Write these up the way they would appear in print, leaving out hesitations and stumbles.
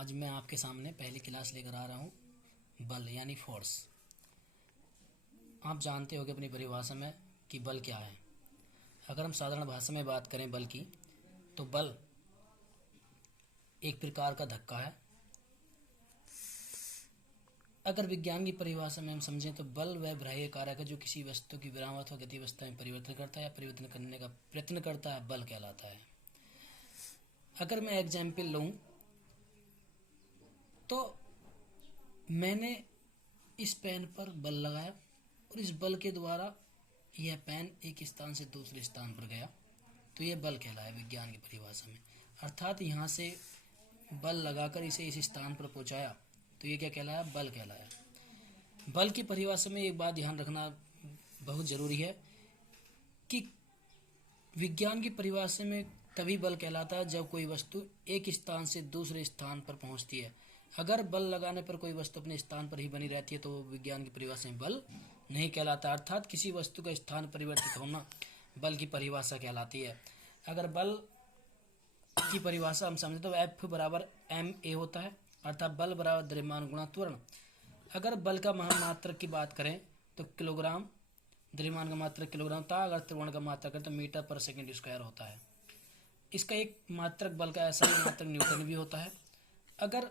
आज मैं आपके सामने पहली क्लास लेकर आ रहा हूँ बल यानी फोर्स। आप जानते हो कि अपनी परिभाषा में कि बल क्या है। अगर हम साधारण भाषा में बात करें बल की, तो बल एक प्रकार का धक्का है। अगर विज्ञान की परिभाषा में हम समझें तो बल वह बाह्य कारक है जो किसी वस्तु की विरामत व गतिवस्था में परिवर्तन करता है या परिवर्तन करने का प्रयत्न करता है, बल कहलाता है। अगर मैं एग्जाम्पल लूँ तो मैंने इस पेन पर बल लगाया और इस बल के द्वारा यह पेन एक स्थान से दूसरे स्थान पर गया, तो यह बल कहलाया विज्ञान की परिभाषा में। अर्थात यहाँ से बल लगाकर इसे इस स्थान पर पहुँचाया, तो ये क्या कहलाया? बल कहलाया। बल की परिभाषा में एक बात ध्यान रखना बहुत ज़रूरी है कि विज्ञान की परिभाषा में तभी बल कहलाता है जब कोई वस्तु एक स्थान से दूसरे स्थान पर पहुंचती है। अगर बल लगाने पर कोई वस्तु अपने स्थान पर ही बनी रहती है तो वो विज्ञान की परिभाषा में बल नहीं कहलाता। अर्थात किसी वस्तु का स्थान परिवर्तित होना बल की परिभाषा कहलाती है। अगर बल की परिभाषा हम समझे तो F बराबर ma होता है, अर्थात बल बराबर द्रव्यमान गुणा त्वरण। अगर बल का मात्रक की बात करें तो किलोग्राम, द्रव्यमान का मात्रक किलोग्राम था। अगर त्वरण का मात्रक करें तो मीटर पर सेकंड स्क्वायर होता है। इसका एक मात्रक बल का ऐसा ही मात्रक न्यूटन भी होता है। अगर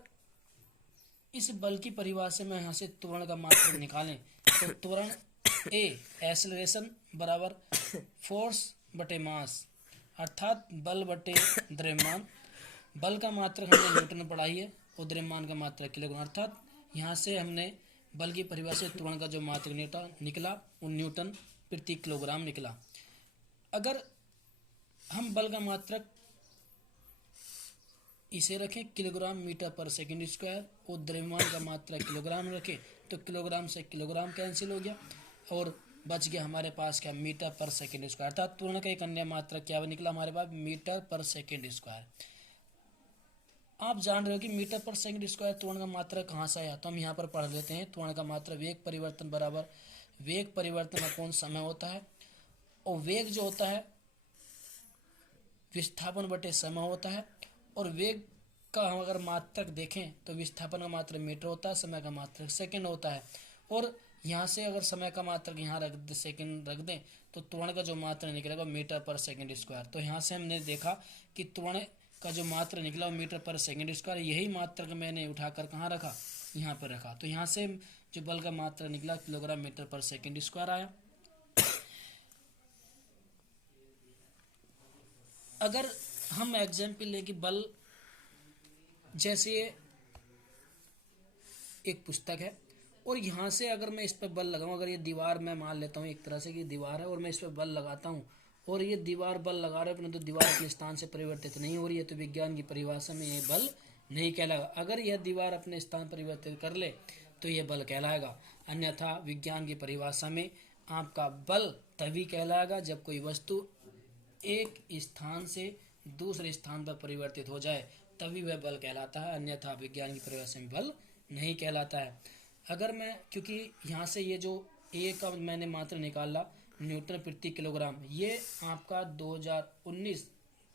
इस बल की परिभाषा में यहाँ से त्वरण का मात्रक निकालें तो त्वरण ए एक्सेलरेशन बराबर फोर्स बटे मास, अर्थात बल बटे द्रव्यमान। बल का मात्रक हमने न्यूटन पढ़ाई है और द्रव्यमान का मात्रक किलोग्राम। अर्थात यहाँ से हमने बल की परिभाषा त्वरण का जो मात्रक निकला वो न्यूटन प्रति किलोग्राम निकला। अगर हम बल का मात्रक इसे रखें किलोग्राम मीटर पर सेकंड स्क्वायर और द्रव्यमान का मात्रक किलोग्राम रखें तो किलोग्राम से किलोग्राम कैंसिल हो गया और बच गया हमारे पास क्या? मीटर पर सेकंड स्क्वायर। अर्थात त्वरण का एक अन्य मात्रक क्या निकला हमारे पास? मीटर पर सेकंड स्क्वायर। आप जान रहे हो कि मीटर पर सेकंड स्क्वायर त्वरण का मात्रक कहाँ से आया, तो हम यहाँ पर पढ़ लेते हैं। त्वरण का मात्रक वेग परिवर्तन बराबर वेग परिवर्तन अपॉन समय होता है, और वेग जो होता है विस्थापन बटे समय होता है। और वेग का हम अगर मात्रक देखें तो विस्थापन का मात्रक मीटर होता है, समय का मात्रक सेकंड होता है। और यहाँ से अगर समय का मात्रक यहाँ सेकंड रख दें तो त्वरण का जो मात्रक निकलेगा मीटर पर सेकंड स्क्वायर। तो यहाँ से हमने देखा कि त्वरण का जो मात्रक निकला वो मीटर पर सेकंड स्क्वायर। यही मात्रक मैंने उठाकर कहाँ रखा? यहाँ पर रखा। तो यहाँ से जो बल का मात्रक निकला किलोग्राम मीटर पर सेकंड स्क्वायर आया। अगर हम एग्जाम्पल लें कि बल जैसे एक पुस्तक है और यहाँ से अगर मैं इस पर बल लगाऊं, अगर ये दीवार मैं मान लेता हूँ एक तरह से कि दीवार है और मैं इस पर बल लगाता हूँ और ये दीवार बल लगा रहा है परंतु दीवार अपने स्थान से परिवर्तित नहीं हो रही है, तो विज्ञान की परिभाषा में ये बल नहीं कहलाएगा। अगर यह दीवार अपने स्थान परिवर्तित कर ले तो यह बल कहलाएगा। अन्यथा विज्ञान की परिभाषा में आपका बल तभी कहलाएगा जब कोई वस्तु एक स्थान से दूसरे स्थान पर परिवर्तित हो जाए, तभी वह बल कहलाता है। अन्यथा विज्ञान की परिभाषा में बल नहीं कहलाता है। अगर मैं, क्योंकि यहाँ से ये जो ए का मैंने मात्र निकाला न्यूटन प्रति किलोग्राम, ये आपका 2019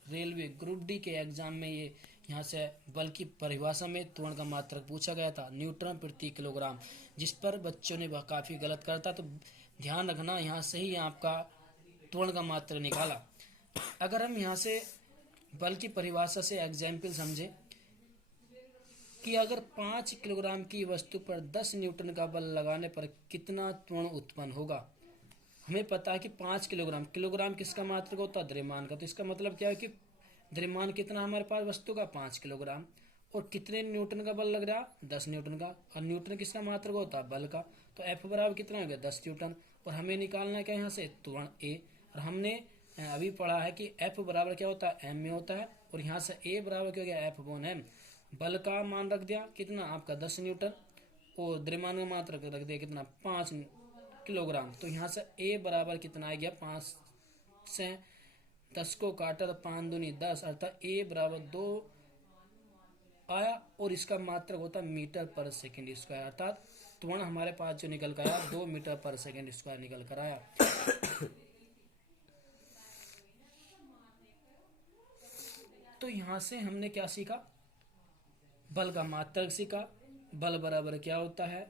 रेलवे ग्रुप डी के एग्जाम में ये यहाँ से बल की परिभाषा में त्वरण का मात्रक पूछा गया था, न्यूटन प्रति किलोग्राम, जिस पर बच्चों ने काफ़ी गलत करा था। तो ध्यान रखना, यहाँ से ही आपका त्वरण का मात्रक निकाला। अगर हम यहाँ से बल की परिभाषा से एग्जाम्पल समझे कि अगर 5 किलोग्राम की वस्तु पर 10 न्यूटन का बल लगाने पर कितना त्वरण उत्पन्न होगा। हमें पता है कि 5 किलोग्राम, किलोग्राम किसका मात्रक होता है? द्रव्यमान का। तो इसका मतलब क्या है कि द्रव्यमान कितना हमारे पास वस्तु का? 5 किलोग्राम। और कितने न्यूटन का बल लग रहा? 10 न्यूटन का। और न्यूटन किसका मात्रक होता है? बल का। तो F बराबर कितना हो गया? 10 न्यूटन। और हमें निकालना है क्या यहाँ से? त्वरण A। और हमने अभी पढ़ा है कि F बराबर क्या होता है? m में होता है। और यहाँ से A बराबर क्या हो गया? F/m। बल का मान रख दिया कितना? आपका 10 न्यूटन। और द्रव्यमान का मात्रक रख दिया कितना? 5 किलोग्राम। तो यहाँ से A बराबर कितना आ गया? 5 से 10 को काटा तो 5 दूनी 10, अर्थात A बराबर 2 आया। और इसका मात्रक होता है मीटर पर सेकंड स्क्वायर। अर्थात त्वरण हमारे पास जो निकल कर आया 2 मीटर पर सेकंड स्क्वायर निकल कर आया। तो यहाँ से हमने क्या सीखा? बल का मात्रक सीखा, बल बराबर क्या होता है,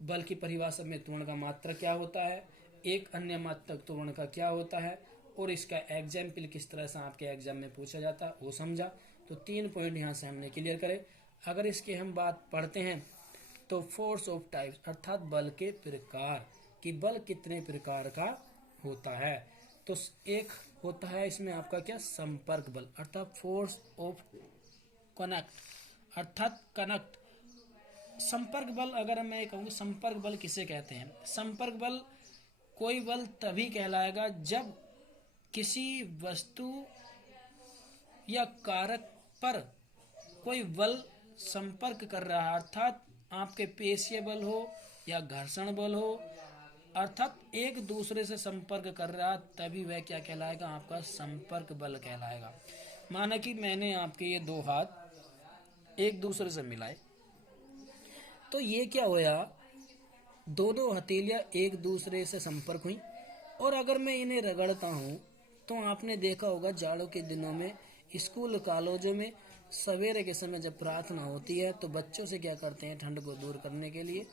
बल की परिभाषा में त्वरण का मात्रक क्या होता है, एक अन्य मात्रक त्वरण का क्या होता है, और इसका एग्जाम्पल किस तरह से आपके एग्जाम में पूछा जाता है वो समझा। तो 3 पॉइंट यहाँ से हमने क्लियर करे। अगर इसकी हम बात पढ़ते हैं तो फोर्स ऑफ टाइप्स अर्थात बल के प्रकार, कि बल कितने प्रकार का होता है। तो एक होता है इसमें आपका क्या, संपर्क बल अर्थात फोर्स ऑफ कनेक्ट अर्थात कनेक्ट। संपर्क बल, अगर मैं कहूँ संपर्क बल किसे कहते हैं, संपर्क बल कोई बल तभी कहलाएगा जब किसी वस्तु या कारक पर कोई बल संपर्क कर रहा है, अर्थात आपके पेशीय बल हो या घर्षण बल हो, अर्थात एक दूसरे से संपर्क कर रहा, तभी वह क्या कहलाएगा, आपका संपर्क बल कहलाएगा। माना कि मैंने आपके ये 2 हाथ एक दूसरे से मिलाए, तो ये क्या होया, दोनों हथेलियां एक दूसरे से संपर्क हुई, और अगर मैं इन्हें रगड़ता हूँ तो आपने देखा होगा जाड़ों के दिनों में स्कूल कॉलेजों में सवेरे के समय जब प्रार्थना होती है तो बच्चों से क्या करते हैं, ठंड को दूर करने के लिए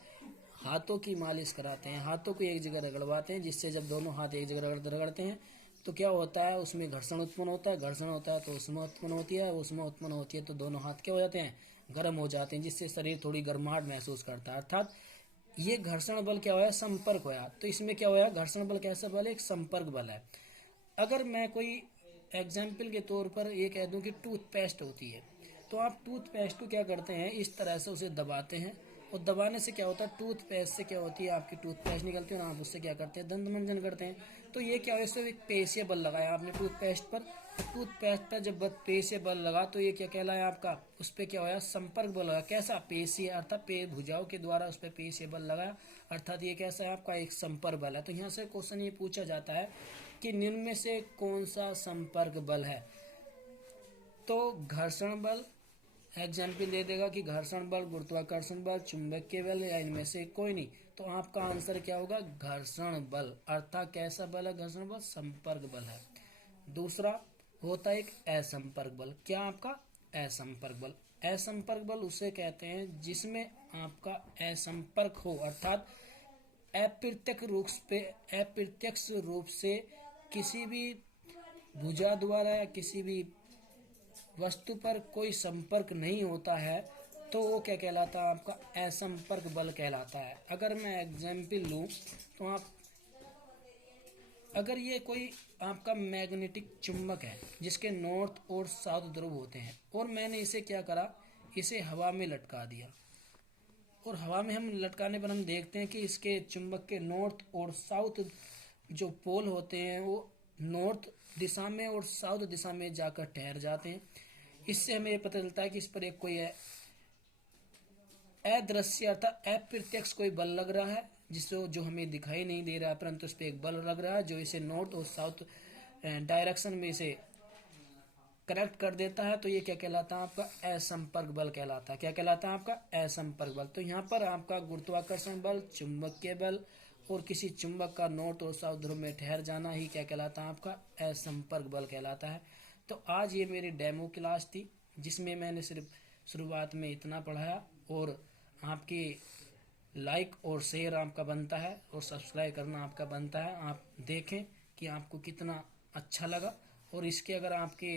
हाथों की मालिश कराते हैं, हाथों को एक जगह रगड़वाते हैं, जिससे जब दोनों हाथ एक जगह रगड़ते हैं तो क्या होता है, उसमें घर्षण उत्पन्न होता है, घर्षण होता है तो उसमें उत्पन्न होती है, उसमें उत्पन्न होती है तो दोनों हाथ क्या हो जाते हैं, गर्म हो जाते हैं, जिससे शरीर थोड़ी गर्माहट महसूस करता है। अर्थात ये घर्षण बल क्या होया, संपर्क होया। तो इसमें क्या होया, घर्षण बल कैसा बल है, एक संपर्क बल है। अगर मैं कोई एग्जाम्पल के तौर पर ये कह दूं कि टूथपेस्ट होती है, तो आप टूथपेस्ट को क्या करते हैं, इस तरह से उसे दबाते हैं, और दबाने से क्या होता है, टूथपेस्ट से क्या होती है, आपकी टूथपेस्ट निकलती है और आप उससे क्या करते हैं, दंत मंजन करते हैं। तो ये क्या है, इससे एक पेशीय बल लगाया आपने टूथपेस्ट पर, तो टूथपेस्ट पर जब पेशीय बल लगा तो ये क्या कहलाया आपका, उस पर क्या होया, संपर्क बल होगा। कैसा, पेशीय अर्थात भुजाओं के द्वारा उस पर पेशीय बल लगाया, अर्थात ये कैसा है आपका, एक संपर्क बल है। तो यहाँ से क्वेश्चन ये पूछा जाता है कि निम्न में से कौन सा संपर्क बल है, तो घर्षण बल एग्जाम्पल दे देगा कि घर्षण बल, गुरुत्वाकर्षण बल, चुंबकीय बल, या इनमें से कोई नहीं। तो आपका आंसर क्या होगा, घर्षण बल, अर्थात कैसा बल है, घर्षण बल संपर्क बल है। दूसरा होता है एक असंपर्क बल, क्या आपका, असंपर्क बल। असंपर्क बल उसे कहते हैं जिसमें आपका असंपर्क हो, अर्थात अप्रत्यक्ष रूप से किसी भी भुजा द्वारा या किसी भी वस्तु पर कोई संपर्क नहीं होता है, तो वो क्या कहलाता है, आपका असंपर्क बल कहलाता है। अगर मैं एग्जाम्पल लूँ तो आप, अगर ये कोई आपका मैग्नेटिक चुंबक है जिसके नॉर्थ और साउथ ध्रुव होते हैं, और मैंने इसे क्या करा, इसे हवा में लटका दिया, और हवा में हम लटकाने पर हम देखते हैं कि इसके चुंबक के नॉर्थ और साउथ जो पोल होते हैं वो नॉर्थ दिशा में और साउथ दिशा में जाकर ठहर जाते हैं। इससे हमें ये पता चलता है कि इस पर एक कोई अदृश्य अर्थात अप्रत्यक्ष कोई बल लग रहा है, जिससे जो हमें दिखाई नहीं दे रहा है, परंतु इस पर एक बल लग रहा है जो इसे नॉर्थ और साउथ डायरेक्शन में इसे कनेक्ट कर देता है। तो ये क्या कहलाता है, आपका असंपर्क बल कहलाता है। क्या कहलाता है, आपका असंपर्क बल। तो यहाँ पर आपका गुरुत्वाकर्षण बल, चुंबकीय बल और किसी चुंबक का नॉर्थ और साउथ ध्रुव में ठहर जाना ही क्या कहलाता है, आपका असंपर्क बल कहलाता है। तो आज ये मेरी डेमो क्लास थी जिसमें मैंने सिर्फ शुरुआत में इतना पढ़ाया, और आपकी लाइक और शेयर आपका बनता है और सब्सक्राइब करना आपका बनता है। आप देखें कि आपको कितना अच्छा लगा, और इसके अगर आपके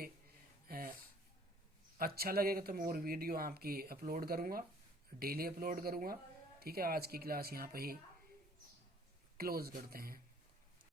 अच्छा लगेगा तो मैं और वीडियो आपकी अपलोड करूँगा, डेली अपलोड करूँगा। ठीक है, आज की क्लास यहाँ पे ही क्लोज करते हैं।